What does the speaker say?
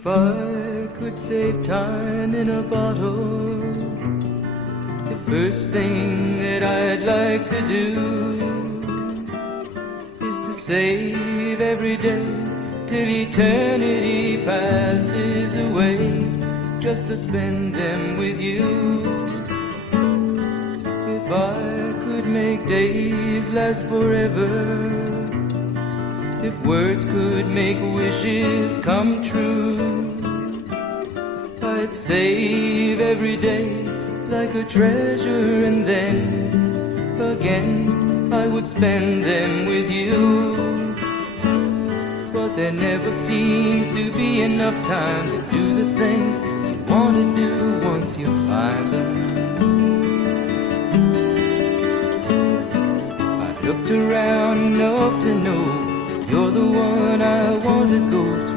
If I could save time in a bottle, the first thing that I'd like to do is to save every day till eternity passes away, just to spend them with you. If I could make days last forever, if words could make wishes come true, I'd save every day like a treasure, and then again I would spend them with you. But there never seems to be enough time to do the things you want to do once you find them. I've looked around enough to know you're the one I want to go